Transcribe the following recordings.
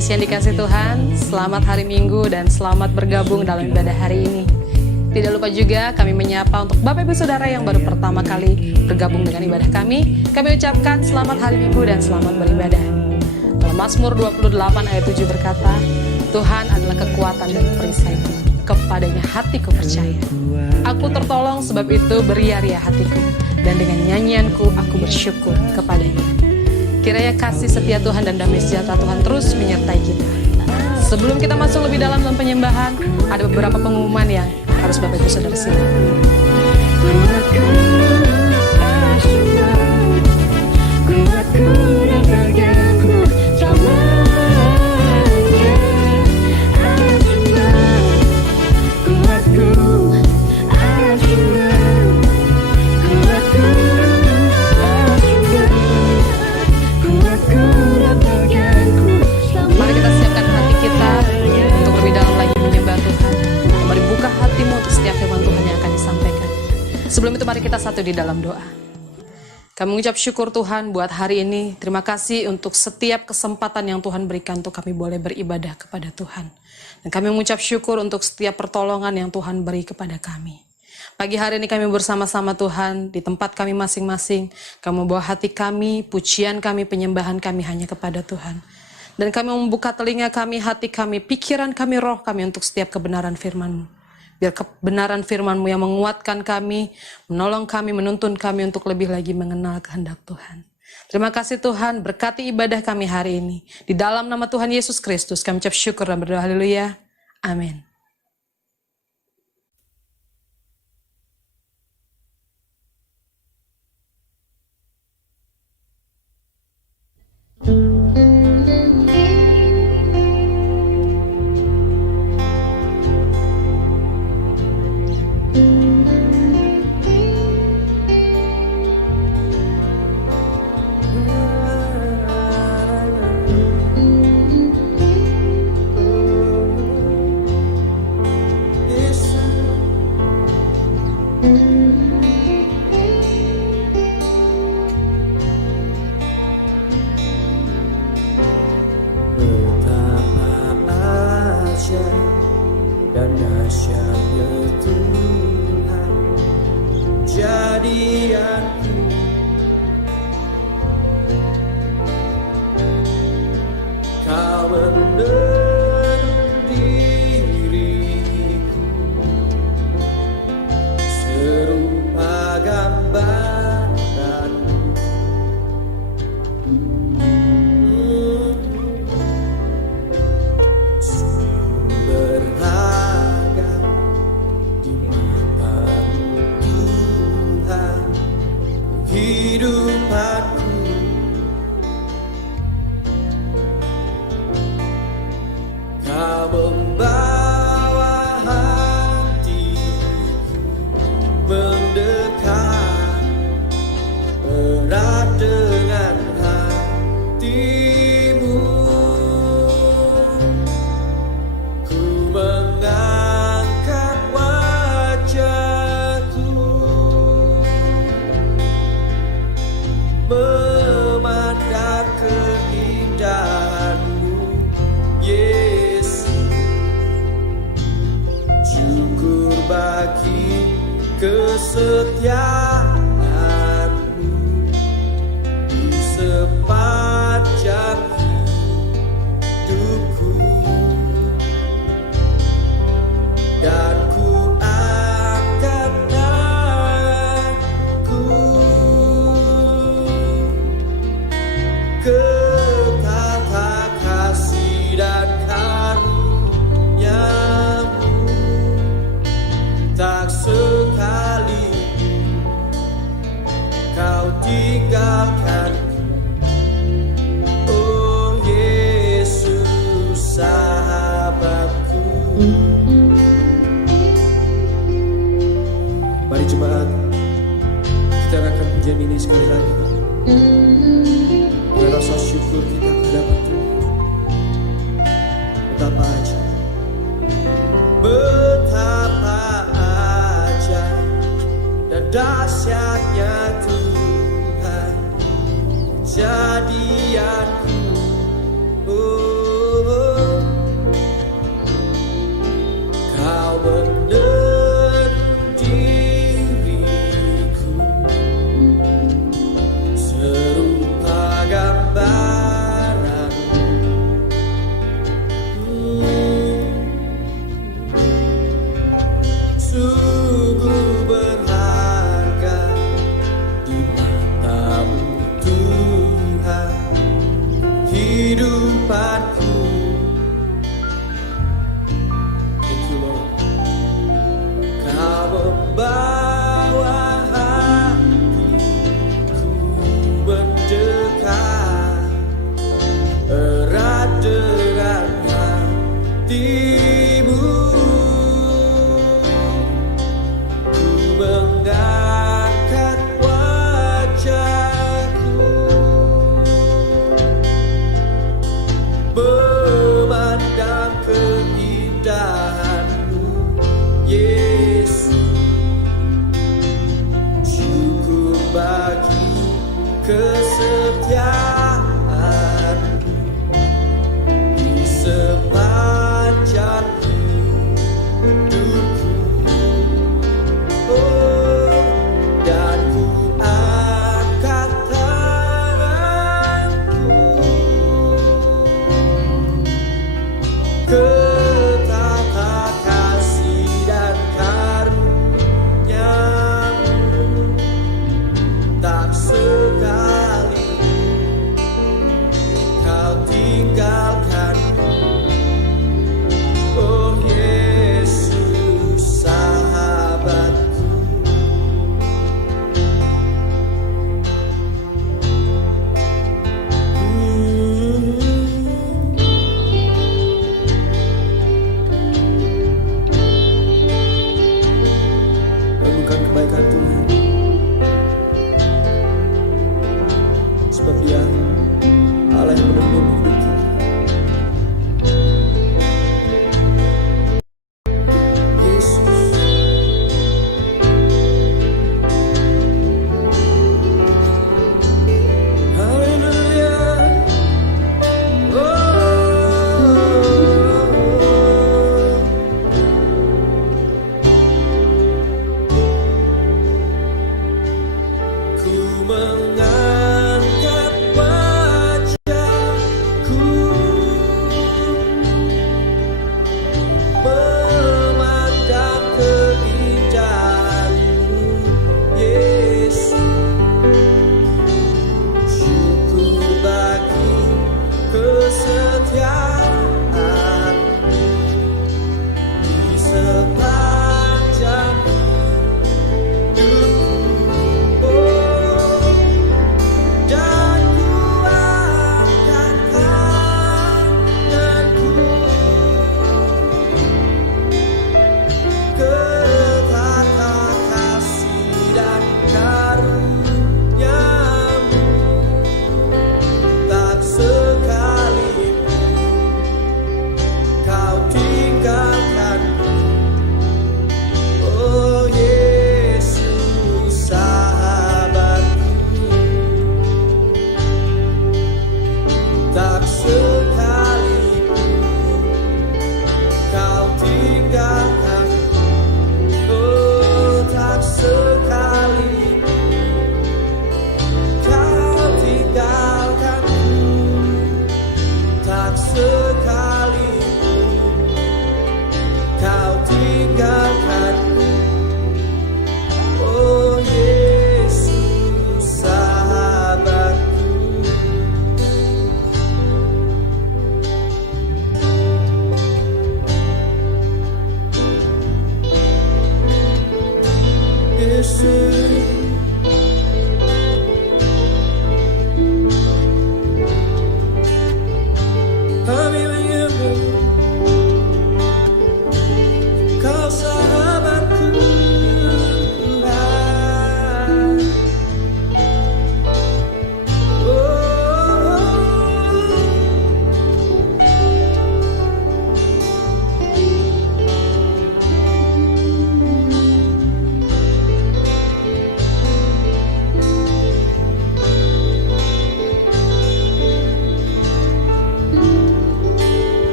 Sisi yang dikasih Tuhan, selamat hari Minggu dan selamat bergabung dalam ibadah hari ini. Tidak lupa juga kami menyapa untuk Bapak Ibu Saudara yang baru pertama kali bergabung dengan ibadah kami. Kami ucapkan selamat hari Minggu dan selamat beribadah. Dalam Mazmur 28 ayat 7 berkata, Tuhan adalah kekuatan dan perisaiku, kepadanya hatiku percaya. Aku tertolong sebab itu beria-ria hatiku, dan dengan nyanyianku aku bersyukur kepadanya. Kiranya kasih setia Tuhan dan damai sejahtera Tuhan terus menyertai kita. Sebelum kita masuk lebih dalam penyembahan, ada beberapa pengumuman yang harus Bapak Ibu Saudara simak. Sebelum itu mari kita satu di dalam doa. Kami mengucap syukur Tuhan buat hari ini. Terima kasih untuk setiap kesempatan yang Tuhan berikan untuk kami boleh beribadah kepada Tuhan. Dan kami mengucap syukur untuk setiap pertolongan yang Tuhan beri kepada kami. Pagi hari ini kami bersama-sama Tuhan di tempat kami masing-masing. Kami bawa hati kami, pujian kami, penyembahan kami hanya kepada Tuhan. Dan kami membuka telinga kami, hati kami, pikiran kami, roh kami untuk setiap kebenaran firman-Mu. Biar kebenaran firman-Mu yang menguatkan kami, menolong kami, menuntun kami untuk lebih lagi mengenal kehendak Tuhan. Terima kasih Tuhan, berkati ibadah kami hari ini. Di dalam nama Tuhan Yesus Kristus, kami ucap syukur dan berdoa haleluya. Amin. Jadianku, oh,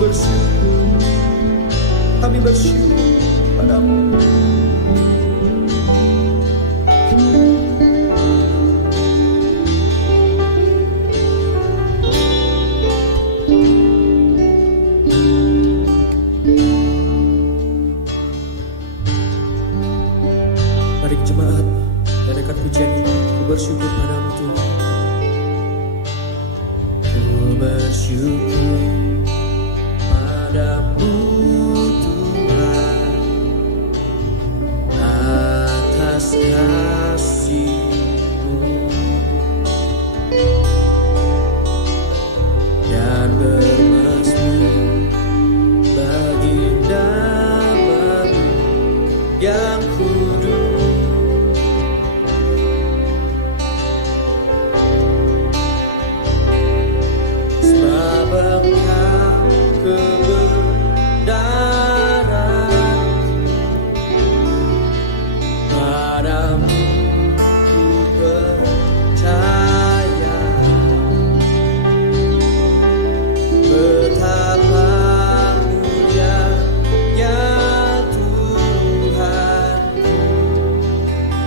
bersyukur, kami bersyukur padamu. Mari jemaat, nyanyikan pujian ini. Ku bersyukur padamu Tuhan. Ku bersyukur padamu Tuhan atas kasih-Mu dan bermazmur bagi nama-Mu yang kudus. Sebab Engkau kebenaran, padamu ku percaya. Betapa mulianya Tuhanku,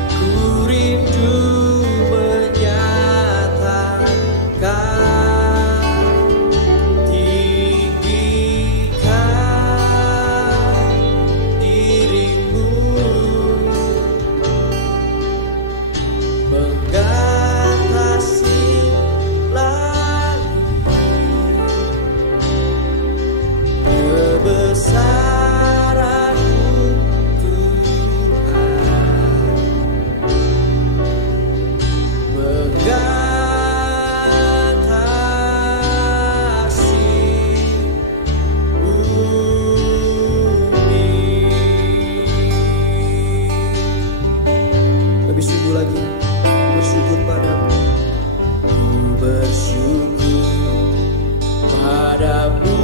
ku rindu menyatakan lebih sungguh lagi, bersyukur padamu. Ku bersyukur padamu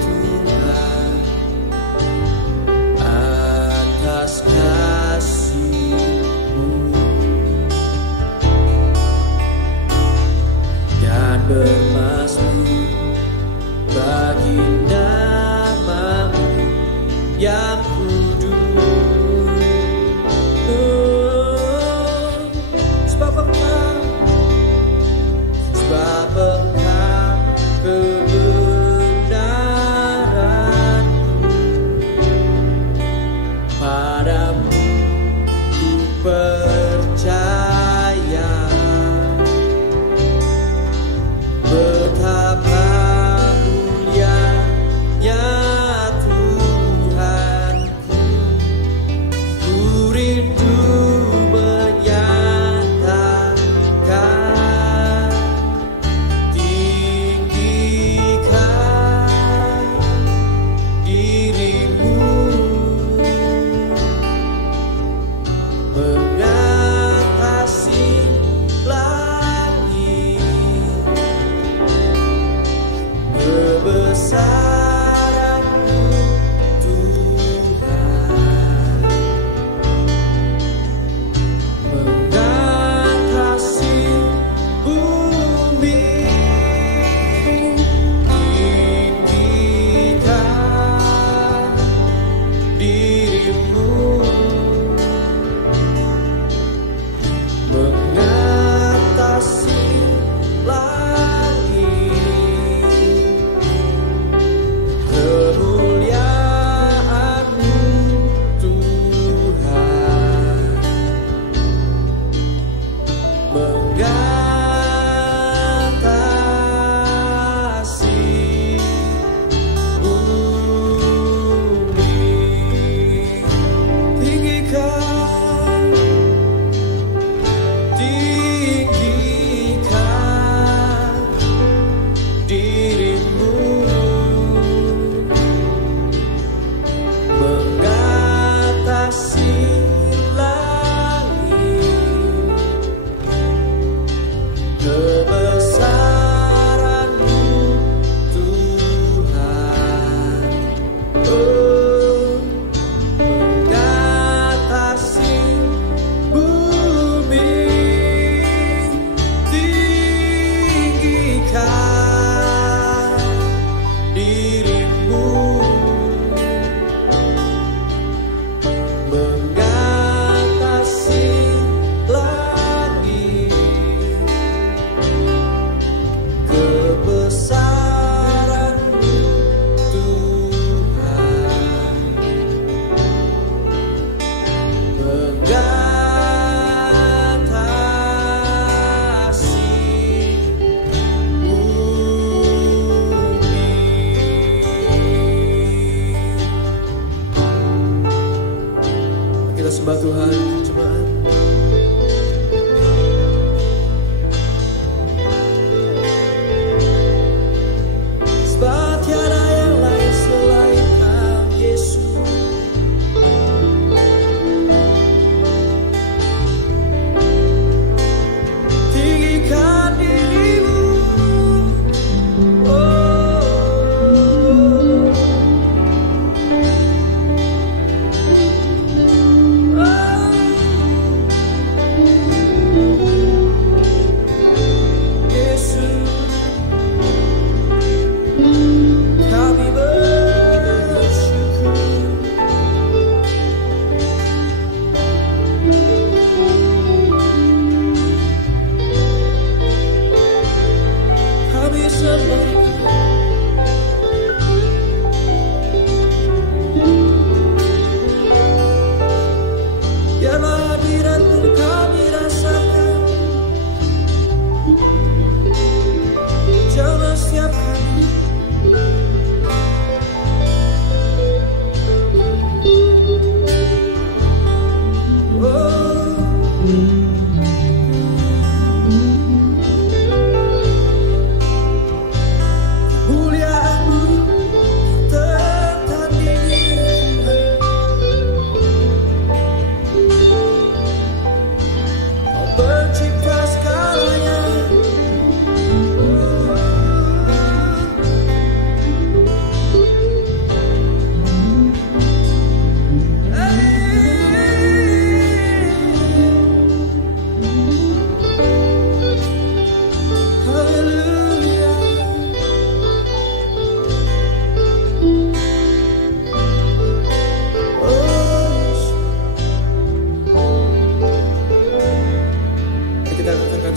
Tuhan atas kasih-Mu dan bermazmur bagi nama-Mu yang kudus. Sebab Engkau kebenaran, padamu ku percaya. Betapa mulianya Tuhanku, ku rindu kebesaran-Mu Tuhan, mengatasi bumi. Tinggikan diri-Mu, mengatasi kemuliaan-Mu Tuhan, mengatasi bumi. Tinggikan, tinggikan diri-Mu, mengatasi langit,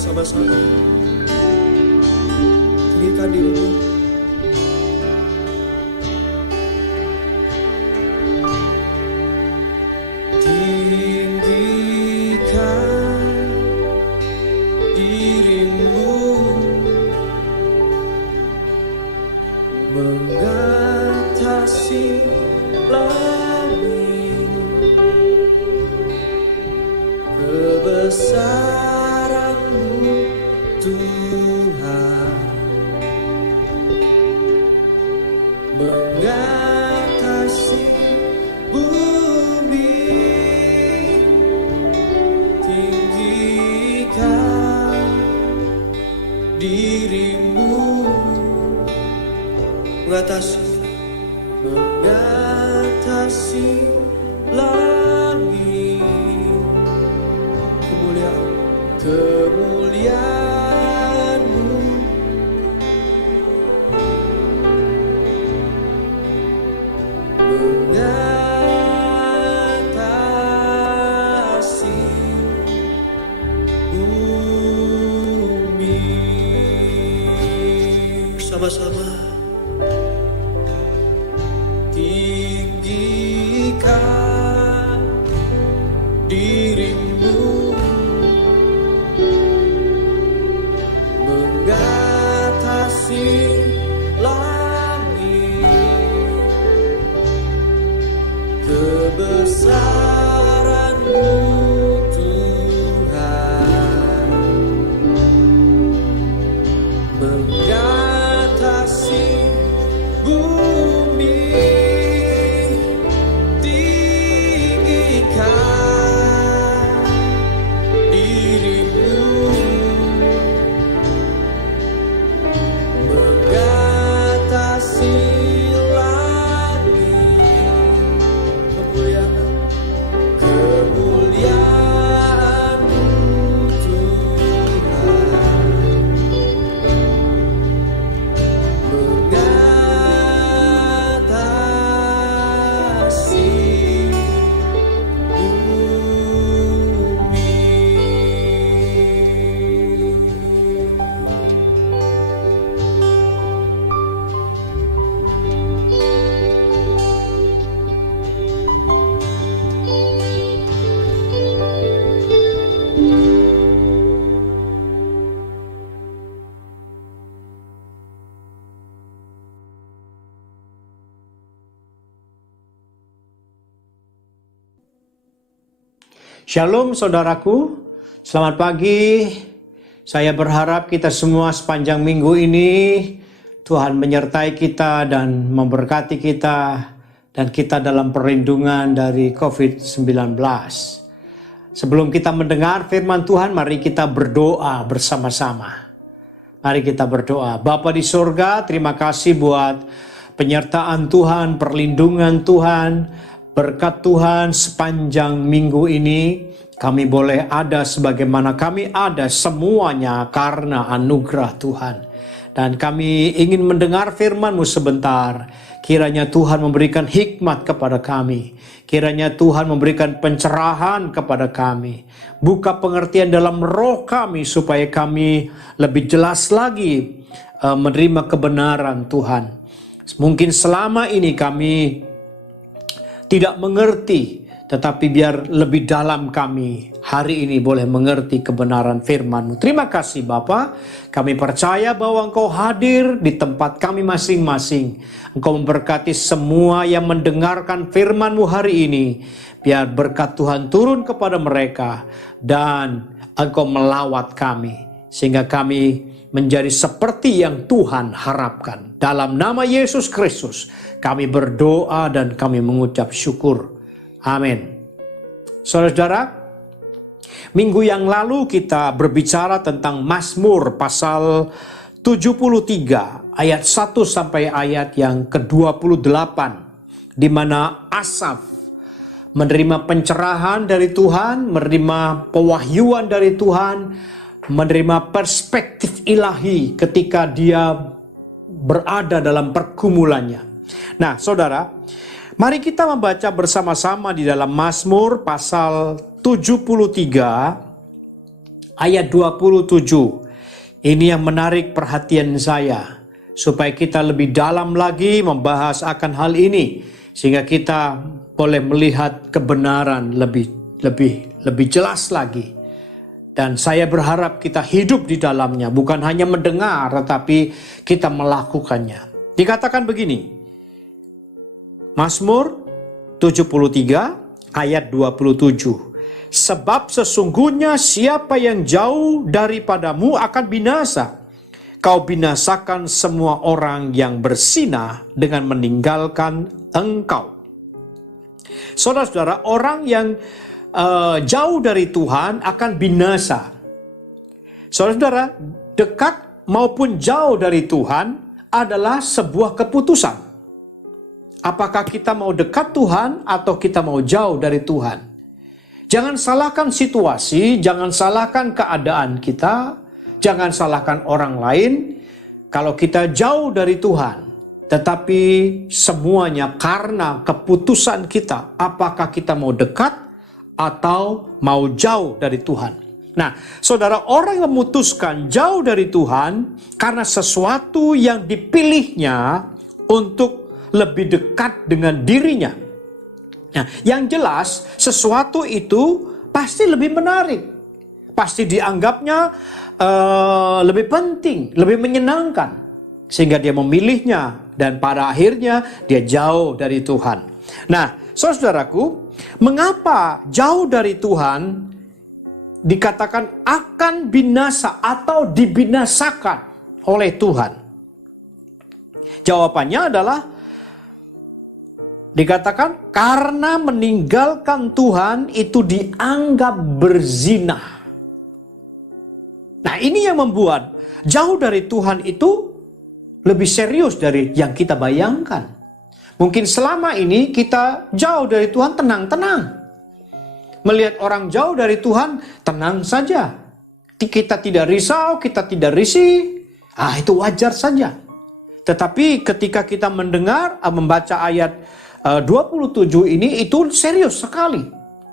bersama-sama. Tinggikan dirimu. Tinggikan dirimu, mengatasi langit, kebesaran-Mu Tuhan, mengatasi bumi. Tinggikan dirimu, mengatasi langit, kemuliaan-Mu, mengatasi bumi. Bersama-sama. Tinggikan dirimu, mengatasi langit, kebesaran-Mu Tuhan, mengatasi bumi. Tinggikan dirimu, mengatasi langit, kemuliaan-Mu Tuhan, mengatasi bumi. Shalom saudaraku, selamat pagi. Saya berharap kita semua sepanjang minggu ini Tuhan menyertai kita dan memberkati kita dan kita dalam perlindungan dari COVID-19. Sebelum kita mendengar firman Tuhan, mari kita berdoa bersama-sama. Mari kita berdoa. Bapa di surga, terima kasih buat penyertaan Tuhan, perlindungan Tuhan, berkat Tuhan sepanjang minggu ini. Kami boleh ada sebagaimana kami ada semuanya karena anugerah Tuhan. Dan kami ingin mendengar firman-Mu sebentar. Kiranya Tuhan memberikan hikmat kepada kami. Kiranya Tuhan memberikan pencerahan kepada kami. Buka pengertian dalam roh kami supaya kami lebih jelas lagi menerima kebenaran Tuhan. Mungkin selama ini kami tidak mengerti, tetapi biar lebih dalam kami hari ini boleh mengerti kebenaran firman-Mu. Terima kasih Bapa, kami percaya bahwa Engkau hadir di tempat kami masing-masing. Engkau memberkati semua yang mendengarkan firman-Mu hari ini. Biar berkat Tuhan turun kepada mereka dan Engkau melawat kami. Sehingga kami menjadi seperti yang Tuhan harapkan. Dalam nama Yesus Kristus kami berdoa dan kami mengucap syukur. Amin. Saudara-saudara, minggu yang lalu kita berbicara tentang Mazmur pasal 73 ayat 1 sampai ayat yang ke-28, di mana Asaf menerima pencerahan dari Tuhan, menerima pewahyuan dari Tuhan, menerima perspektif ilahi ketika dia berada dalam pergumulannya. Nah, saudara, mari kita membaca bersama-sama di dalam Mazmur pasal 73 ayat 27. Ini yang menarik perhatian saya, supaya kita lebih dalam lagi membahas akan hal ini, sehingga kita boleh melihat kebenaran lebih jelas lagi. Dan saya berharap kita hidup di dalamnya, bukan hanya mendengar, tetapi kita melakukannya. Dikatakan begini, Mazmur 73 ayat 27. Sebab sesungguhnya siapa yang jauh daripadamu akan binasa. Kau binasakan semua orang yang bersinah dengan meninggalkan engkau. Saudara-saudara, orang yang jauh dari Tuhan akan binasa. Saudara-saudara, dekat maupun jauh dari Tuhan adalah sebuah keputusan. Apakah kita mau dekat Tuhan atau kita mau jauh dari Tuhan? Jangan salahkan situasi, jangan salahkan keadaan kita, jangan salahkan orang lain kalau kita jauh dari Tuhan. Tetapi semuanya karena keputusan kita, apakah kita mau dekat atau mau jauh dari Tuhan. Nah, saudara, orang yang memutuskan jauh dari Tuhan karena sesuatu yang dipilihnya untuk lebih dekat dengan dirinya. Nah, yang jelas sesuatu itu pasti lebih menarik, pasti dianggapnya lebih penting, lebih menyenangkan, sehingga dia memilihnya dan pada akhirnya dia jauh dari Tuhan. Nah, saudaraku, mengapa jauh dari Tuhan dikatakan akan binasa atau dibinasakan oleh Tuhan? Jawabannya adalah dikatakan karena meninggalkan Tuhan itu dianggap berzina. Nah, ini yang membuat jauh dari Tuhan itu lebih serius dari yang kita bayangkan. Mungkin selama ini kita jauh dari Tuhan tenang-tenang. Melihat orang jauh dari Tuhan tenang saja. Kita tidak risau, kita tidak risih. Itu wajar saja. Tetapi ketika kita mendengar, membaca ayat 27 ini, itu serius sekali.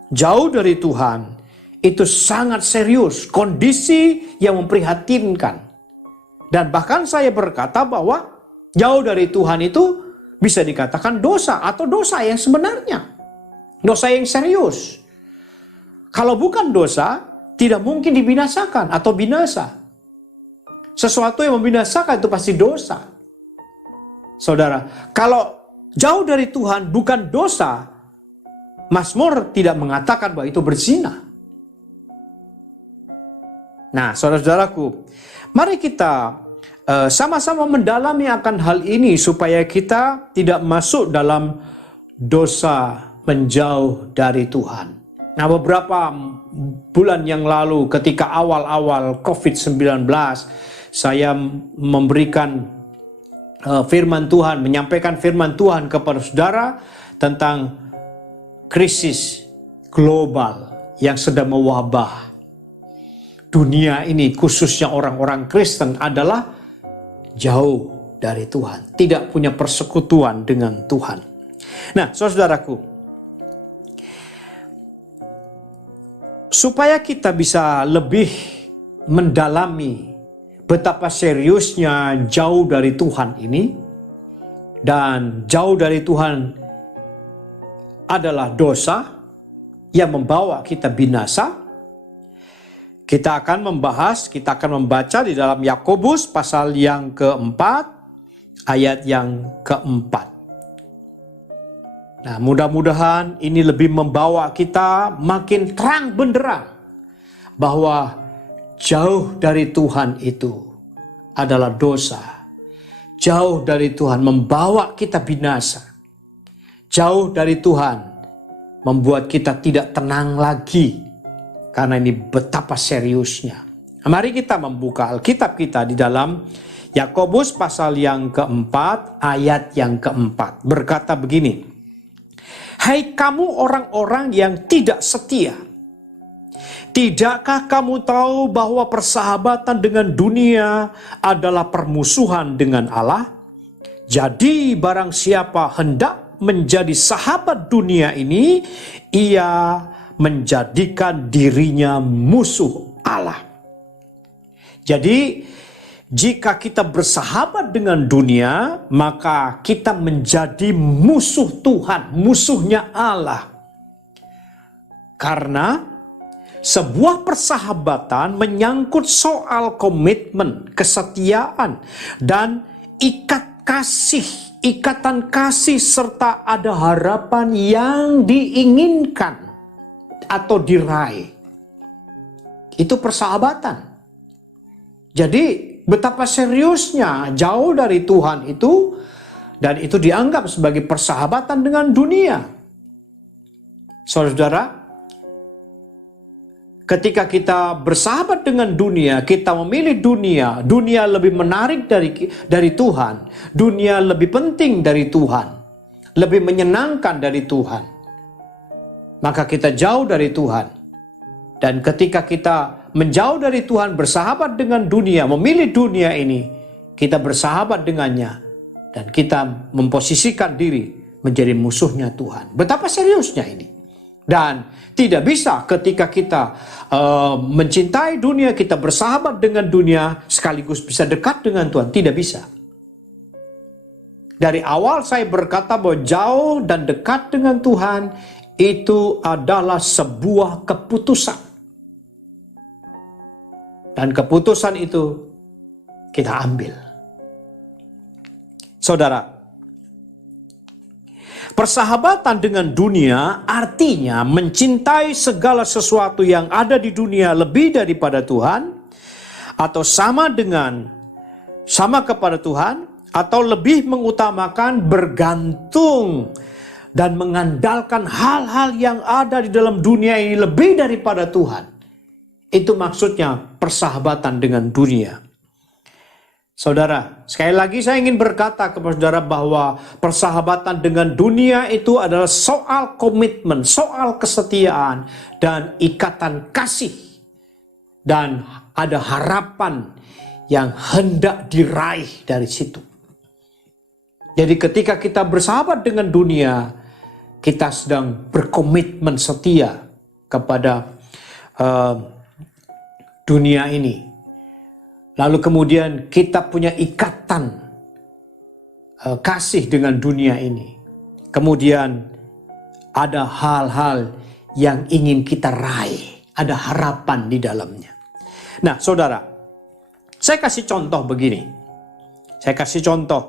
Jauh dari Tuhan, itu sangat serius. Kondisi yang memprihatinkan. Dan bahkan saya berkata bahwa jauh dari Tuhan itu bisa dikatakan dosa atau dosa yang sebenarnya. Dosa yang serius. Kalau bukan dosa, tidak mungkin dibinasakan atau binasa. Sesuatu yang membinasakan itu pasti dosa. Saudara, kalau jauh dari Tuhan bukan dosa, Mazmur tidak mengatakan bahwa itu berzina. Nah, saudara-saudaraku, mari kita sama-sama mendalami akan hal ini supaya kita tidak masuk dalam dosa menjauh dari Tuhan. Nah, beberapa bulan yang lalu ketika awal-awal COVID-19, saya memberikan firman Tuhan, menyampaikan firman Tuhan kepada saudara tentang krisis global yang sedang mewabah. Dunia ini, khususnya orang-orang Kristen, adalah jauh dari Tuhan, tidak punya persekutuan dengan Tuhan. Nah, saudaraku, supaya kita bisa lebih mendalami betapa seriusnya jauh dari Tuhan ini, dan jauh dari Tuhan adalah dosa yang membawa kita binasa, kita akan membaca di dalam Yakobus pasal yang keempat, ayat yang keempat. Nah, mudah-mudahan ini lebih membawa kita makin terang benderang bahwa jauh dari Tuhan itu adalah dosa. Jauh dari Tuhan membawa kita binasa. Jauh dari Tuhan membuat kita tidak tenang lagi. Karena ini betapa seriusnya. Mari kita membuka Alkitab kita di dalam Yakobus pasal yang keempat, ayat yang keempat. Berkata begini, hai kamu orang-orang yang tidak setia, tidakkah kamu tahu bahwa persahabatan dengan dunia adalah permusuhan dengan Allah? Jadi barang siapa hendak menjadi sahabat dunia ini, ia menjadikan dirinya musuh Allah. Jadi, jika kita bersahabat dengan dunia, maka kita menjadi musuh Tuhan, musuhnya Allah. Karena sebuah persahabatan menyangkut soal komitmen, kesetiaan, dan ikatan kasih serta ada harapan yang diinginkan atau diraih. Itu persahabatan. Jadi betapa seriusnya jauh dari Tuhan itu, dan itu dianggap sebagai persahabatan dengan dunia. Saudara, ketika kita bersahabat dengan dunia, kita memilih dunia, dunia lebih menarik dari Tuhan, dunia lebih penting dari Tuhan, lebih menyenangkan dari Tuhan, maka kita jauh dari Tuhan. Dan ketika kita menjauh dari Tuhan, bersahabat dengan dunia, memilih dunia ini, kita bersahabat dengannya, dan kita memposisikan diri menjadi musuhnya Tuhan. Betapa seriusnya ini. Dan tidak bisa ketika kita mencintai dunia, kita bersahabat dengan dunia, sekaligus bisa dekat dengan Tuhan. Tidak bisa. Dari awal saya berkata bahwa jauh dan dekat dengan Tuhan itu adalah sebuah keputusan. Dan keputusan itu kita ambil. Saudara, persahabatan dengan dunia artinya mencintai segala sesuatu yang ada di dunia lebih daripada Tuhan, atau sama kepada Tuhan, atau lebih mengutamakan bergantung dan mengandalkan hal-hal yang ada di dalam dunia ini lebih daripada Tuhan. Itu maksudnya persahabatan dengan dunia. Saudara, sekali lagi saya ingin berkata kepada saudara bahwa persahabatan dengan dunia itu adalah soal komitmen, soal kesetiaan, dan ikatan kasih. Dan ada harapan yang hendak diraih dari situ. Jadi ketika kita bersahabat dengan dunia, kita sedang berkomitmen setia kepada dunia ini. Lalu kemudian kita punya ikatan kasih dengan dunia ini. Kemudian ada hal-hal yang ingin kita raih. Ada harapan di dalamnya. Nah, saudara, saya kasih contoh begini. Saya kasih contoh.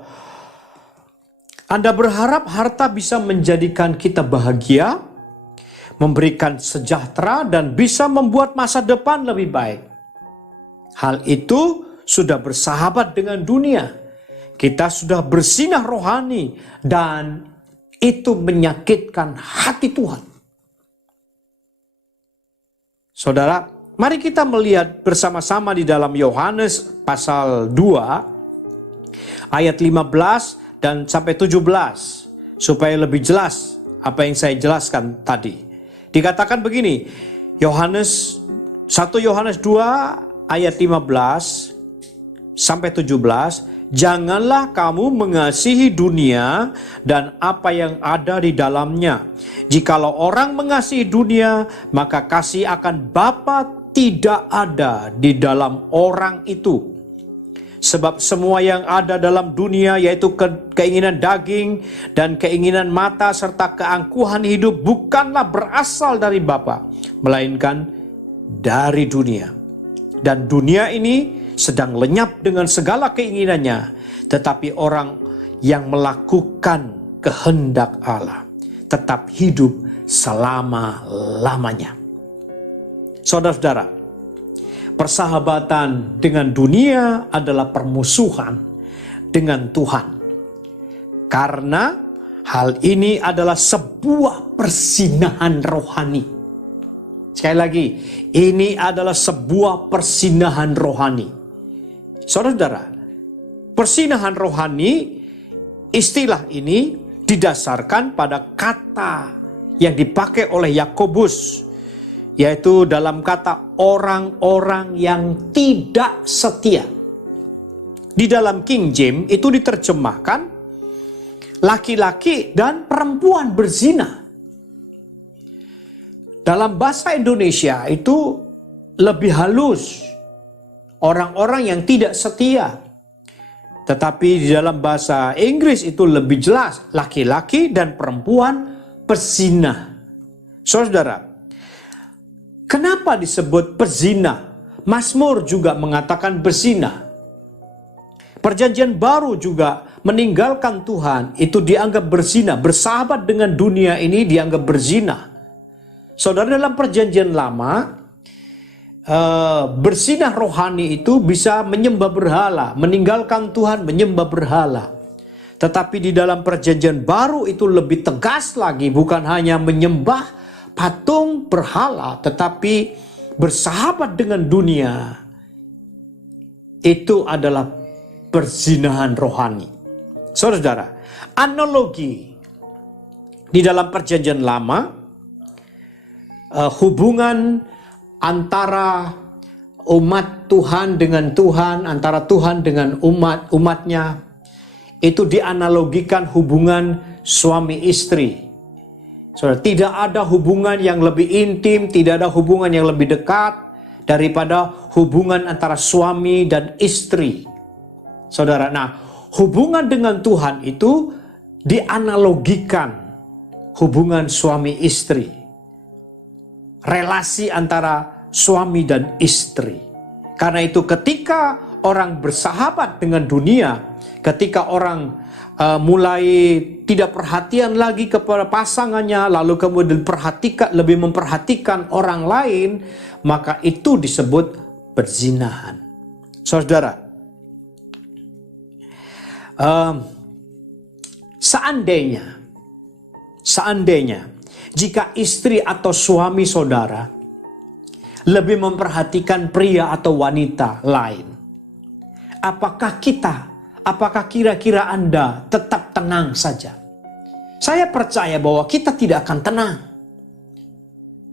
Anda berharap harta bisa menjadikan kita bahagia, memberikan sejahtera, dan bisa membuat masa depan lebih baik. Hal itu sudah bersahabat dengan dunia. Kita sudah bersinah rohani, dan itu menyakitkan hati Tuhan. Saudara, mari kita melihat bersama-sama di dalam Yohanes pasal 2 ayat 15 dan sampai 17 supaya lebih jelas apa yang saya jelaskan tadi. Dikatakan begini, 1 Yohanes 2 ayat 15 sampai 17, janganlah kamu mengasihi dunia dan apa yang ada di dalamnya. Jikalau orang mengasihi dunia, maka kasih akan Bapa tidak ada di dalam orang itu. Sebab semua yang ada dalam dunia, yaitu keinginan daging dan keinginan mata serta keangkuhan hidup, bukanlah berasal dari Bapa, melainkan dari dunia. Dan dunia ini sedang lenyap dengan segala keinginannya, tetapi orang yang melakukan kehendak Allah tetap hidup selama-lamanya. Saudara-saudara, persahabatan dengan dunia adalah permusuhan dengan Tuhan. Karena hal ini adalah sebuah persinahan rohani. Sekali lagi, ini adalah sebuah persinahan rohani. Saudara-saudara, persinahan rohani, istilah ini didasarkan pada kata yang dipakai oleh Yakobus, yaitu dalam kata orang-orang yang tidak setia. Di dalam King James itu diterjemahkan laki-laki dan perempuan berzina. Dalam bahasa Indonesia itu lebih halus. orang-orang yang tidak setia. Tetapi di dalam bahasa Inggris itu lebih jelas, laki-laki dan perempuan pezina. Saudara, kenapa disebut pezina? Mazmur juga mengatakan berzina. Perjanjian baru juga meninggalkan Tuhan itu dianggap berzina. Bersahabat dengan dunia ini dianggap berzina. Saudara, dalam perjanjian lama, berzinah rohani itu bisa menyembah berhala, meninggalkan Tuhan, menyembah berhala. Tetapi di dalam perjanjian baru itu lebih tegas lagi, bukan hanya menyembah patung berhala, tetapi bersahabat dengan dunia. Itu adalah perzinahan rohani. Saudara, analogi di dalam perjanjian lama, hubungan antara umat Tuhan dengan Tuhan, antara Tuhan dengan umatnya, itu dianalogikan hubungan suami istri. Saudara, tidak ada hubungan yang lebih intim, tidak ada hubungan yang lebih dekat daripada hubungan antara suami dan istri. Saudara, nah, hubungan dengan Tuhan itu dianalogikan hubungan suami istri. Relasi antara suami dan istri. Karena itu ketika orang bersahabat dengan dunia, ketika orang mulai tidak perhatian lagi kepada pasangannya, lalu kemudian lebih memperhatikan orang lain, maka itu disebut perzinahan. Saudara, seandainya jika istri atau suami saudara lebih memperhatikan pria atau wanita lain, apakah kira-kira Anda tetap tenang saja? Saya percaya bahwa kita tidak akan tenang.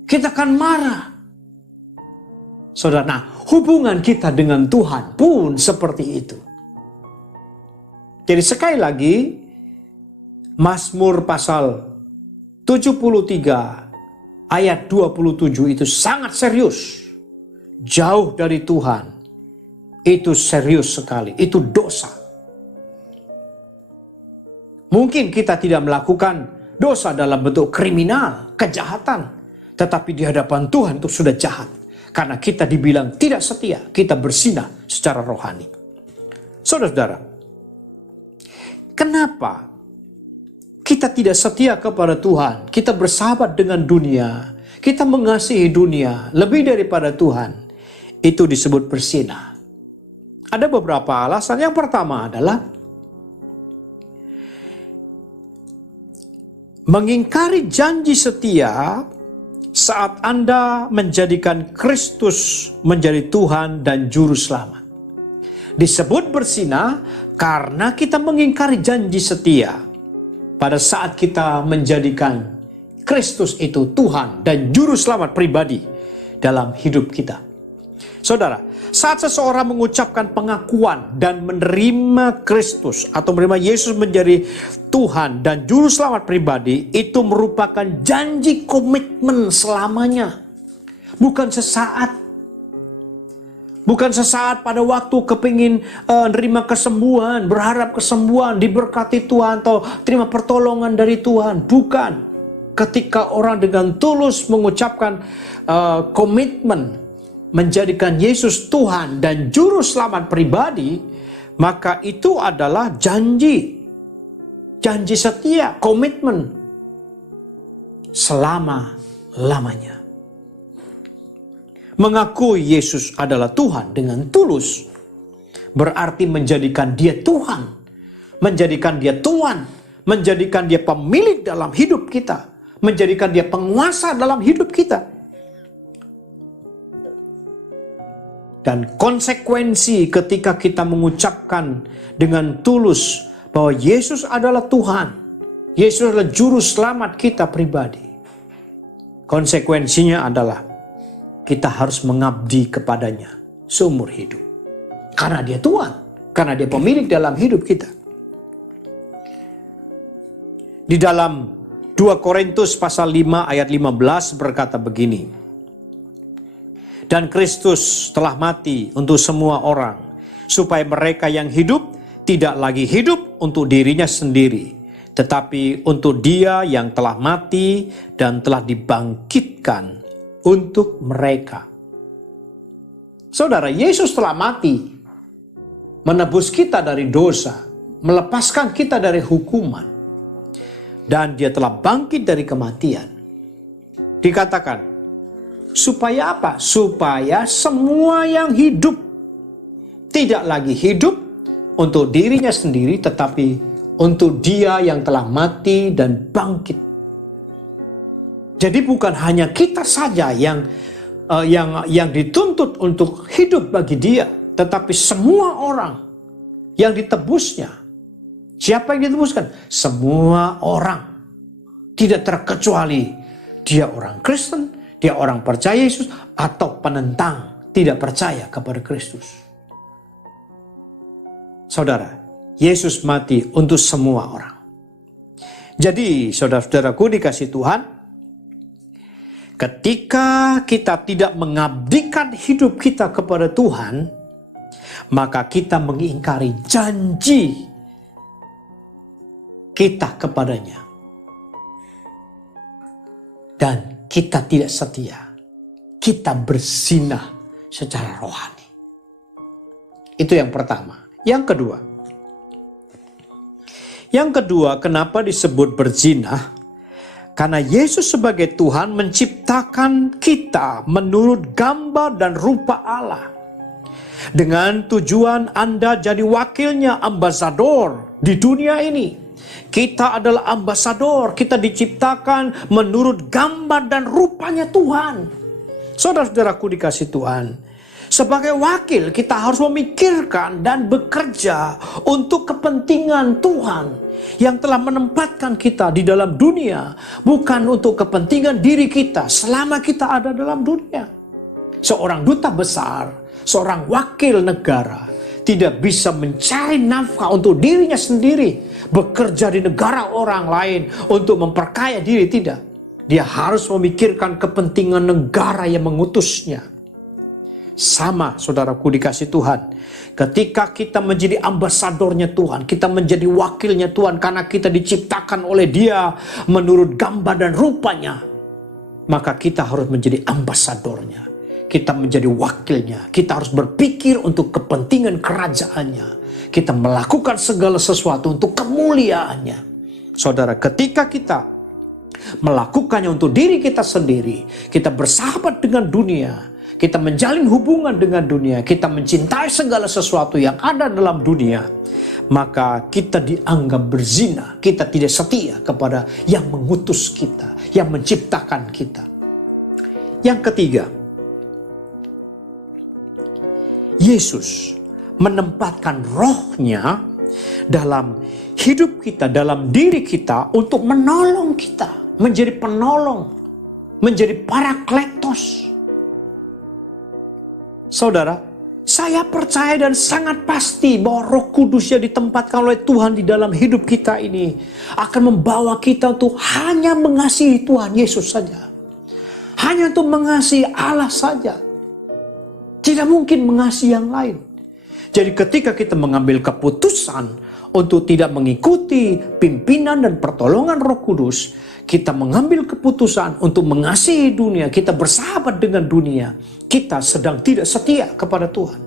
Kita akan marah. Saudara, nah, hubungan kita dengan Tuhan pun seperti itu. Jadi sekali lagi, Mazmur pasal 73 ayat 27 itu sangat serius. Jauh dari Tuhan. Itu serius sekali. Itu dosa. Mungkin kita tidak melakukan dosa dalam bentuk kriminal, kejahatan. Tetapi di hadapan Tuhan itu sudah jahat. Karena kita dibilang tidak setia. Kita berzinah secara rohani. Saudara-saudara, kenapa kita tidak setia kepada Tuhan? Kita bersahabat dengan dunia. Kita mengasihi dunia lebih daripada Tuhan. Itu disebut berzinah. Ada beberapa alasan. Yang pertama adalah mengingkari janji setia saat Anda menjadikan Kristus menjadi Tuhan dan Juru Selamat. Disebut berzinah karena kita mengingkari janji setia pada saat kita menjadikan Kristus itu Tuhan dan Juru Selamat pribadi dalam hidup kita. Saudara, saat seseorang mengucapkan pengakuan dan menerima Kristus atau menerima Yesus menjadi Tuhan dan Juru Selamat pribadi, itu merupakan janji komitmen selamanya. Bukan sesaat. Bukan sesaat pada waktu kepingin nerima kesembuhan, berharap kesembuhan, diberkati Tuhan atau terima pertolongan dari Tuhan. Bukan. Ketika orang dengan tulus mengucapkan komitmen menjadikan Yesus Tuhan dan Juru Selamat pribadi, maka itu adalah janji. Janji setia, komitmen selama-lamanya. Mengakui Yesus adalah Tuhan dengan tulus berarti menjadikan Dia Tuhan, menjadikan Dia Tuhan, menjadikan Dia pemilik dalam hidup kita, menjadikan Dia penguasa dalam hidup kita. Dan konsekuensi ketika kita mengucapkan dengan tulus bahwa Yesus adalah Tuhan, Yesus adalah Juru Selamat kita pribadi. Konsekuensinya adalah kita harus mengabdi kepadanya seumur hidup. Karena Dia Tuhan, karena Dia pemilik dalam hidup kita. Di dalam 2 Korintus pasal 5 ayat 15 berkata begini. Dan Kristus telah mati untuk semua orang, supaya mereka yang hidup tidak lagi hidup untuk dirinya sendiri, tetapi untuk Dia yang telah mati dan telah dibangkitkan untuk mereka. Saudara, Yesus telah mati, menebus kita dari dosa, melepaskan kita dari hukuman, dan Dia telah bangkit dari kematian. Dikatakan, supaya apa? Supaya semua yang hidup tidak lagi hidup untuk dirinya sendiri, tetapi untuk Dia yang telah mati dan bangkit. Jadi bukan hanya kita saja yang dituntut untuk hidup bagi Dia, tetapi semua orang yang ditebusnya. Siapa yang ditebuskan? Semua orang. Tidak terkecuali dia orang Kristen, dia orang percaya Yesus, atau penentang tidak percaya kepada Kristus. Saudara, Yesus mati untuk semua orang. Jadi saudara-saudaraku dikasih Tuhan, ketika kita tidak mengabdikan hidup kita kepada Tuhan, maka kita mengingkari janji kita kepadanya. Dan kita tidak setia. Kita berzinah secara rohani. Itu yang pertama. Yang kedua, kenapa disebut berzinah? Karena Yesus sebagai Tuhan menciptakan kita menurut gambar dan rupa Allah. Dengan tujuan Anda jadi wakilnya, ambasador di dunia ini. Kita adalah ambasador, kita diciptakan menurut gambar dan rupanya Tuhan. Saudara-saudaraku dikasih Tuhan, sebagai wakil kita harus memikirkan dan bekerja untuk kepentingan Tuhan yang telah menempatkan kita di dalam dunia, bukan untuk kepentingan diri kita selama kita ada dalam dunia. Seorang duta besar, seorang wakil negara tidak bisa mencari nafkah untuk dirinya sendiri, bekerja di negara orang lain untuk memperkaya diri, tidak. Dia harus memikirkan kepentingan negara yang mengutusnya. Sama, saudaraku dikasih Tuhan, ketika kita menjadi ambasadornya Tuhan, kita menjadi wakilnya Tuhan karena kita diciptakan oleh Dia menurut gambar dan rupanya, maka kita harus menjadi ambasadornya. Kita menjadi wakilnya. Kita harus berpikir untuk kepentingan kerajaannya. Kita melakukan segala sesuatu untuk kemuliaannya. Saudara, ketika kita melakukannya untuk diri kita sendiri, kita bersahabat dengan dunia, kita menjalin hubungan dengan dunia, kita mencintai segala sesuatu yang ada dalam dunia, maka kita dianggap berzina. Kita tidak setia kepada yang mengutus kita, yang menciptakan kita. Yang ketiga, Yesus menempatkan rohnya dalam hidup kita, dalam diri kita untuk menolong kita, menjadi penolong, menjadi parakletos. Saudara, saya percaya dan sangat pasti bahwa Roh Kudus yang ditempatkan oleh Tuhan di dalam hidup kita ini akan membawa kita untuk hanya mengasihi Tuhan Yesus saja. Hanya untuk mengasihi Allah saja. Tidak mungkin mengasihi yang lain. Jadi ketika kita mengambil keputusan untuk tidak mengikuti pimpinan dan pertolongan Roh Kudus, kita mengambil keputusan untuk mengasihi dunia, kita bersahabat dengan dunia, kita sedang tidak setia kepada Tuhan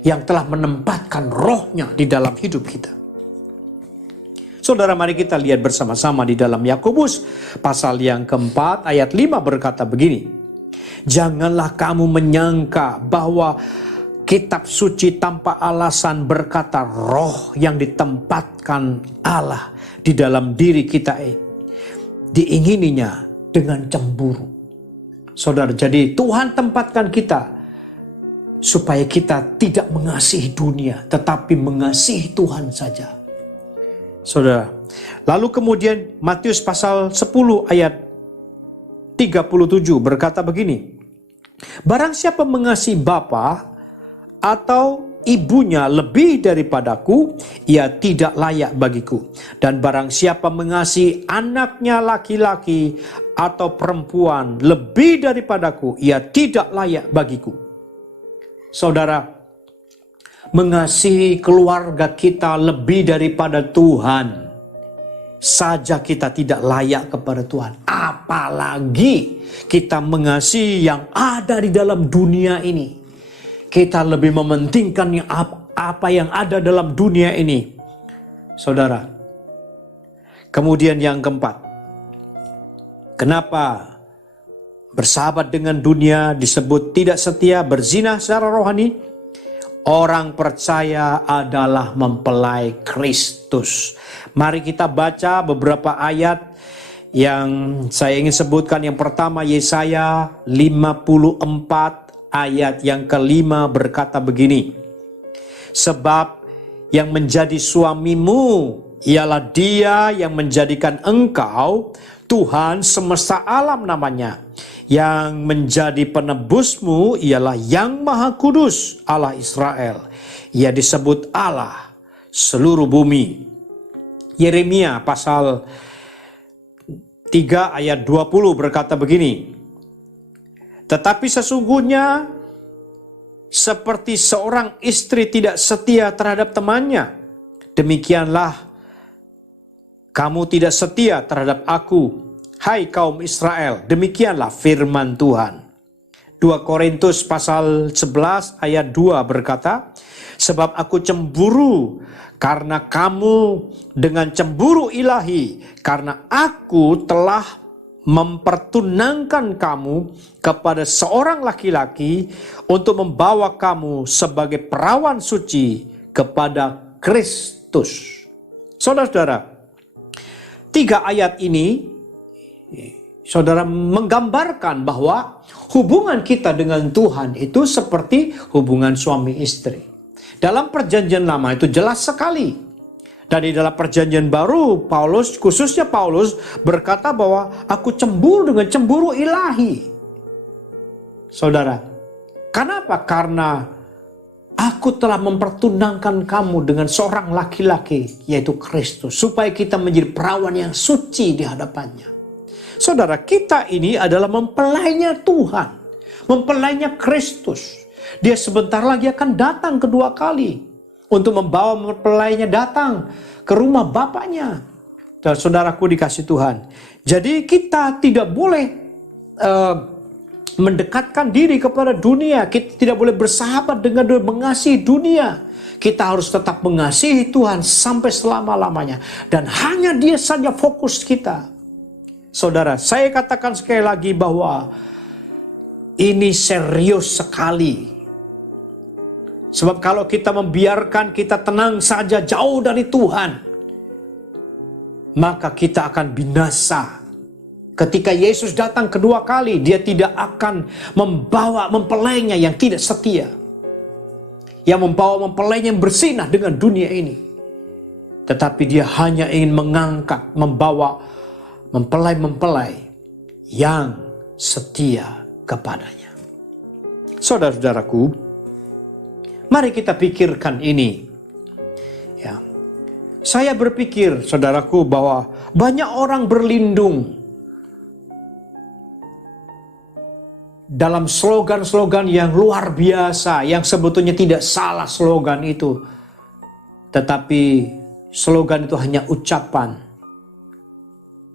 yang telah menempatkan rohnya di dalam hidup kita. Saudara, mari kita lihat bersama-sama di dalam Yakobus pasal yang keempat ayat 5 berkata begini. Janganlah kamu menyangka bahwa kitab suci tanpa alasan berkata roh yang ditempatkan Allah di dalam diri kita diingininya dengan cemburu. Saudara, jadi Tuhan tempatkan kita supaya kita tidak mengasihi dunia, tetapi mengasihi Tuhan saja. Saudara, lalu kemudian Matius pasal 10 ayat 37 berkata begini. Barang siapa mengasihi bapa atau ibunya lebih daripadaku, ia tidak layak bagiku. Dan barang siapa mengasihi anaknya laki-laki atau perempuan lebih daripadaku, ia tidak layak bagiku. Saudara, mengasihi keluarga kita lebih daripada Tuhan saja kita tidak layak kepada Tuhan. Apalagi kita mengasihi yang ada di dalam dunia ini. Kita lebih mementingkan yang apa yang ada dalam dunia ini. Saudara. Kemudian yang keempat. Kenapa bersahabat dengan dunia disebut tidak setia, berzina secara rohani? Orang percaya adalah mempelai Kristus. Mari kita baca beberapa ayat yang saya ingin sebutkan. Yang pertama, Yesaya 54 ayat yang kelima berkata begini. Sebab yang menjadi suamimu ialah Dia yang menjadikan engkau, Tuhan semesta alam namanya. Yang menjadi penebusmu ialah Yang Maha Kudus, Allah Israel. Ia disebut Allah seluruh bumi. Yeremia pasal 3 ayat 20 berkata begini. Tetapi sesungguhnya seperti seorang istri tidak setia terhadap temannya, demikianlah kamu tidak setia terhadap aku, hai kaum Israel. Demikianlah firman Tuhan. 2 Korintus pasal 11 ayat 2 berkata, sebab aku cemburu karena kamu dengan cemburu ilahi, karena aku telah mempertunangkan kamu kepada seorang laki-laki untuk membawa kamu sebagai perawan suci kepada Kristus. Saudara-saudara, 3 ayat ini, saudara, menggambarkan bahwa hubungan kita dengan Tuhan itu seperti hubungan suami istri. Dalam perjanjian lama itu jelas sekali. Dan di dalam perjanjian baru, Paulus, khususnya Paulus, berkata bahwa aku cemburu dengan cemburu ilahi. Saudara, kenapa? Karena aku telah mempertunangkan kamu dengan seorang laki-laki, yaitu Kristus, supaya kita menjadi perawan yang suci di hadapannya. Saudara, kita ini adalah mempelainya Tuhan, mempelainya Kristus. Dia sebentar lagi akan datang kedua kali untuk membawa mempelainya datang ke rumah Bapaknya. Dan saudaraku dikasih Tuhan, jadi kita tidak boleh mendekatkan diri kepada dunia. Kita tidak boleh bersahabat dengan dunia, mengasihi dunia. Kita harus tetap mengasihi Tuhan sampai selama-lamanya. Dan hanya Dia saja fokus kita. Saudara, saya katakan sekali lagi bahwa ini serius sekali. Sebab kalau kita membiarkan kita tenang saja jauh dari Tuhan, maka kita akan binasa. Ketika Yesus datang kedua kali, Dia tidak akan membawa mempelainya yang tidak setia, yang membawa mempelainya yang bersinah dengan dunia ini. Tetapi Dia hanya ingin mengangkat, membawa mempelai-mempelai yang setia kepadanya. Saudara-saudaraku, mari kita pikirkan ini. Ya. Saya berpikir, saudaraku, bahwa banyak orang berlindung dalam slogan-slogan yang luar biasa, yang sebetulnya tidak salah slogan itu. Tetapi slogan itu hanya ucapan.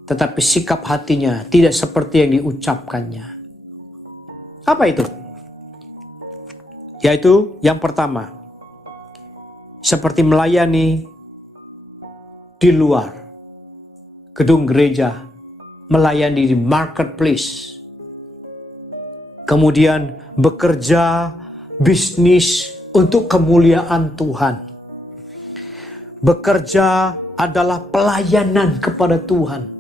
Tetapi sikap hatinya tidak seperti yang diucapkannya. Apa itu? Yaitu yang pertama, seperti melayani di luar gedung gereja, melayani di marketplace, kemudian bekerja bisnis untuk kemuliaan Tuhan. Bekerja adalah pelayanan kepada Tuhan.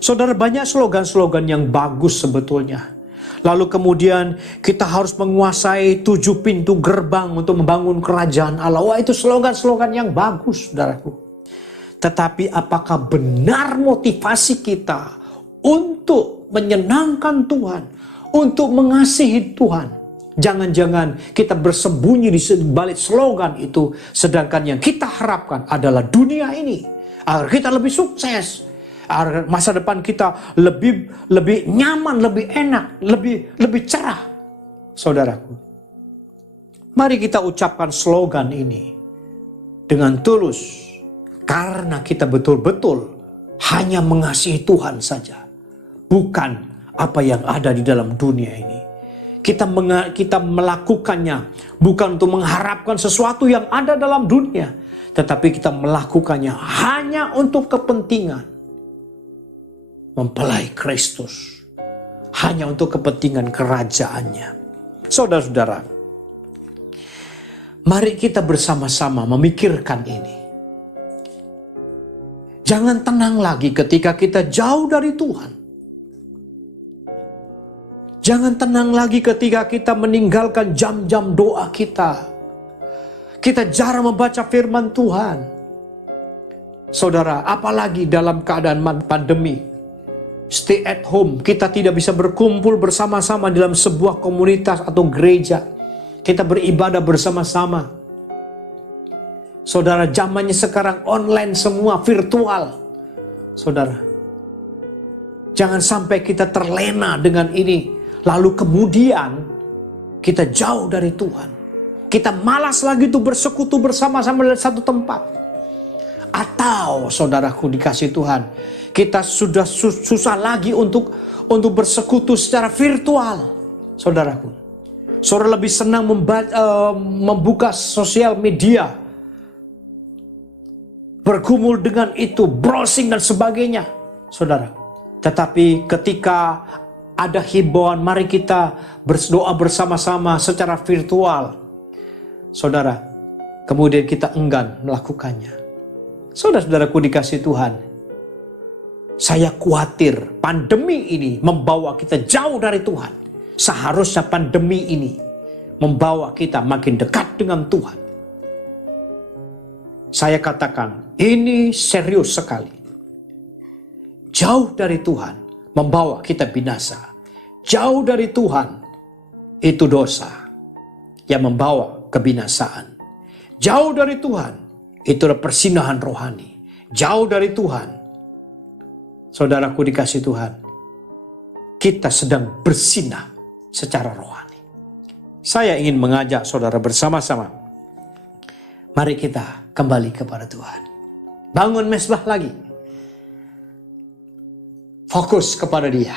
Saudara, banyak slogan-slogan yang bagus sebetulnya. Lalu kemudian kita harus menguasai 7 pintu gerbang untuk membangun kerajaan Allah. Wah, itu slogan-slogan yang bagus, saudaraku. Tetapi apakah benar motivasi kita untuk menyenangkan Tuhan, untuk mengasihi Tuhan? Jangan-jangan kita bersembunyi di balik slogan itu, sedangkan yang kita harapkan adalah dunia ini, agar kita lebih sukses, agar masa depan kita lebih nyaman, lebih enak, lebih cerah. Saudaraku, mari kita ucapkan slogan ini dengan tulus, karena kita betul-betul hanya mengasihi Tuhan saja, bukan apa yang ada di dalam dunia ini. Kita melakukannya bukan untuk mengharapkan sesuatu yang ada dalam dunia, tetapi kita melakukannya hanya untuk kepentingan mempelai Kristus, hanya untuk kepentingan kerajaannya. Saudara-saudara, mari kita bersama-sama memikirkan ini. Jangan tenang lagi ketika kita jauh dari Tuhan. Jangan tenang lagi ketika kita meninggalkan jam-jam doa kita. Kita jarang membaca firman Tuhan. Saudara, apalagi dalam keadaan pandemi. Stay at home, kita tidak bisa berkumpul bersama-sama dalam sebuah komunitas atau gereja. Kita beribadah bersama-sama. Saudara, zamannya sekarang online semua, virtual. Saudara, jangan sampai kita terlena dengan ini. Lalu kemudian kita jauh dari Tuhan. Kita malas lagi tuh bersekutu bersama-sama dalam satu tempat. Atau saudaraku dikasih Tuhan, kita sudah susah lagi untuk bersekutu secara virtual. Saudaraku, saudara lebih senang membuka sosial media, bergumul dengan itu, browsing dan sebagainya. Saudara, tetapi ketika ada himbauan, mari kita berdoa bersama-sama secara virtual. Saudara, kemudian kita enggan melakukannya. Saudara-saudaraku dikasih Tuhan, saya khawatir pandemi ini membawa kita jauh dari Tuhan. Seharusnya pandemi ini membawa kita makin dekat dengan Tuhan. Saya katakan, ini serius sekali. Jauh dari Tuhan membawa kita binasa. Jauh dari Tuhan itu dosa yang membawa kebinasaan. Jauh dari Tuhan itu adalah persinahan rohani. Jauh dari Tuhan, saudaraku dikasih Tuhan, kita sedang bersinah secara rohani. Saya ingin mengajak saudara bersama-sama, mari kita kembali kepada Tuhan. Bangun mesbah lagi. Fokus kepada Dia.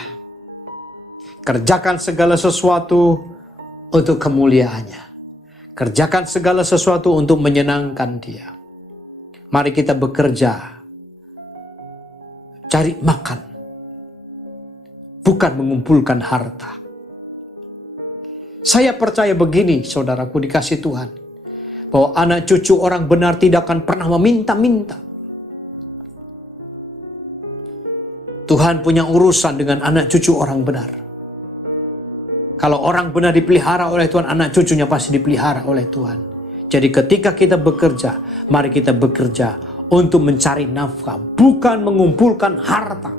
Kerjakan segala sesuatu untuk kemuliaannya. Kerjakan segala sesuatu untuk menyenangkan Dia. Mari kita bekerja. Cari makan. Bukan mengumpulkan harta. Saya percaya begini, saudaraku dikasih Tuhan. Bahwa anak cucu orang benar tidak akan pernah meminta-minta. Tuhan punya urusan dengan anak cucu orang benar. Kalau orang benar dipelihara oleh Tuhan, anak cucunya pasti dipelihara oleh Tuhan. Jadi ketika kita bekerja, mari kita bekerja untuk mencari nafkah, bukan mengumpulkan harta.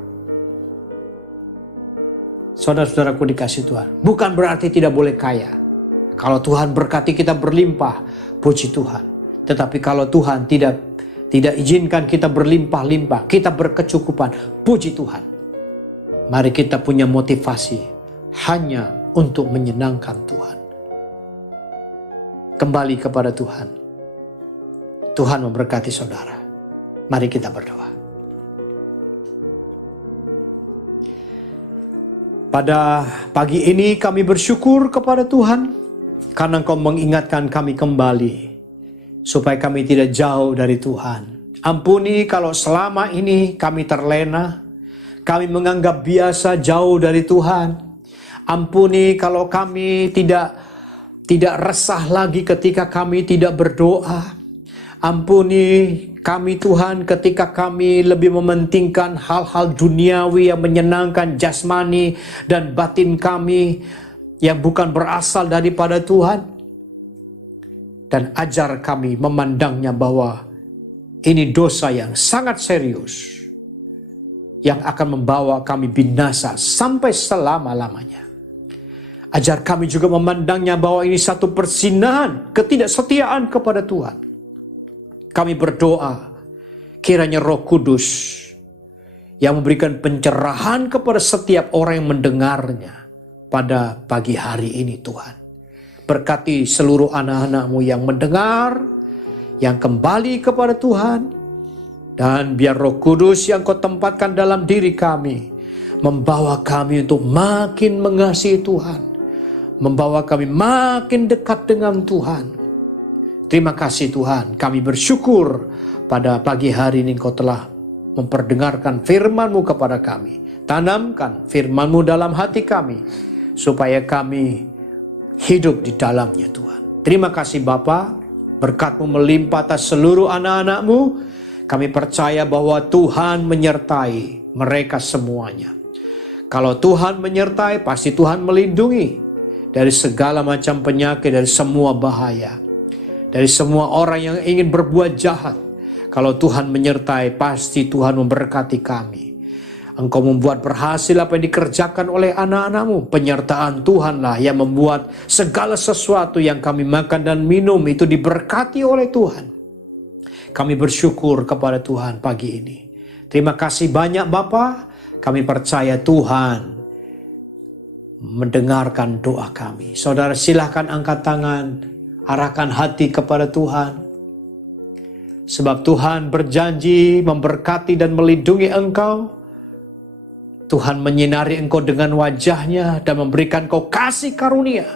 Saudara-saudaraku dikasih Tuhan, bukan berarti tidak boleh kaya. Kalau Tuhan berkati kita berlimpah, puji Tuhan. Tetapi kalau Tuhan tidak izinkan kita berlimpah-limpah, kita berkecukupan, puji Tuhan. Mari kita punya motivasi hanya untuk menyenangkan Tuhan. Kembali kepada Tuhan. Tuhan memberkati saudara. Mari kita berdoa. Pada pagi ini kami bersyukur kepada Tuhan karena Engkau mengingatkan kami kembali supaya kami tidak jauh dari Tuhan. Ampuni kalau selama ini kami terlena, kami menganggap biasa jauh dari Tuhan. Ampuni kalau kami tidak resah lagi ketika kami tidak berdoa. Ampuni kami Tuhan ketika kami lebih mementingkan hal-hal duniawi yang menyenangkan jasmani dan batin kami yang bukan berasal daripada Tuhan. Dan ajar kami memandangnya bahwa ini dosa yang sangat serius yang akan membawa kami binasa sampai selama-lamanya. Ajar kami juga memandangnya bahwa ini satu persinahan ketidaksetiaan kepada Tuhan. Kami berdoa, kiranya Roh Kudus yang memberikan pencerahan kepada setiap orang yang mendengarnya pada pagi hari ini Tuhan. Berkati seluruh anak-anak-Mu yang mendengar, yang kembali kepada Tuhan. Dan biar Roh Kudus yang Kau tempatkan dalam diri kami, membawa kami untuk makin mengasihi Tuhan. Membawa kami makin dekat dengan Tuhan. Terima kasih Tuhan, kami bersyukur pada pagi hari ini Kau telah memperdengarkan firman-Mu kepada kami. Tanamkan firman-Mu dalam hati kami, supaya kami hidup di dalamnya Tuhan. Terima kasih Bapa, berkat-Mu melimpah atas seluruh anak-anak-Mu. Kami percaya bahwa Tuhan menyertai mereka semuanya. Kalau Tuhan menyertai, pasti Tuhan melindungi dari segala macam penyakit, dari semua bahaya, dari semua orang yang ingin berbuat jahat. Kalau Tuhan menyertai, pasti Tuhan memberkati kami. Engkau membuat berhasil apa yang dikerjakan oleh anak-anak-Mu. Penyertaan Tuhanlah yang membuat segala sesuatu yang kami makan dan minum itu diberkati oleh Tuhan. Kami bersyukur kepada Tuhan pagi ini. Terima kasih banyak Bapa. Kami percaya Tuhan mendengarkan doa kami. Saudara silahkan angkat tangan, arahkan hati kepada Tuhan. Sebab Tuhan berjanji memberkati dan melindungi engkau. Tuhan menyinari engkau dengan wajahnya dan memberikan engkau kasih karunia.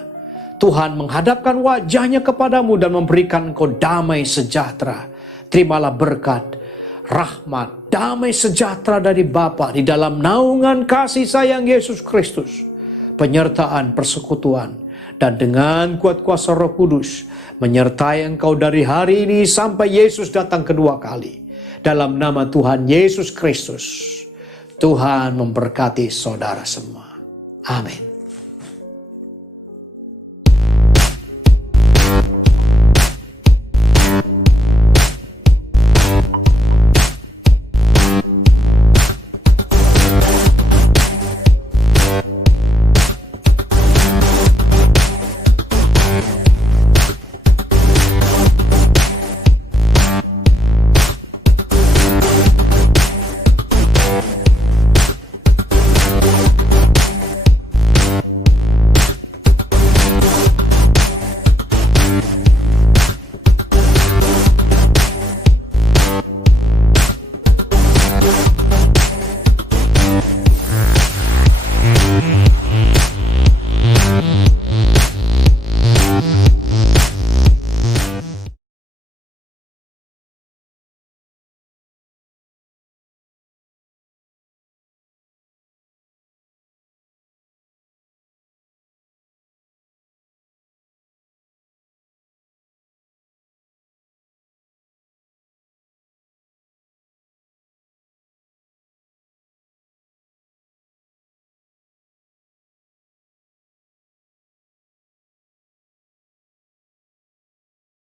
Tuhan menghadapkan wajahnya kepadamu dan memberikan engkau damai sejahtera. Terimalah berkat, rahmat, damai sejahtera dari Bapa di dalam naungan kasih sayang Yesus Kristus, penyertaan persekutuan, dan dengan kuat kuasa Roh Kudus menyertai engkau dari hari ini sampai Yesus datang kedua kali. Dalam nama Tuhan Yesus Kristus, Tuhan memberkati saudara semua. Amin.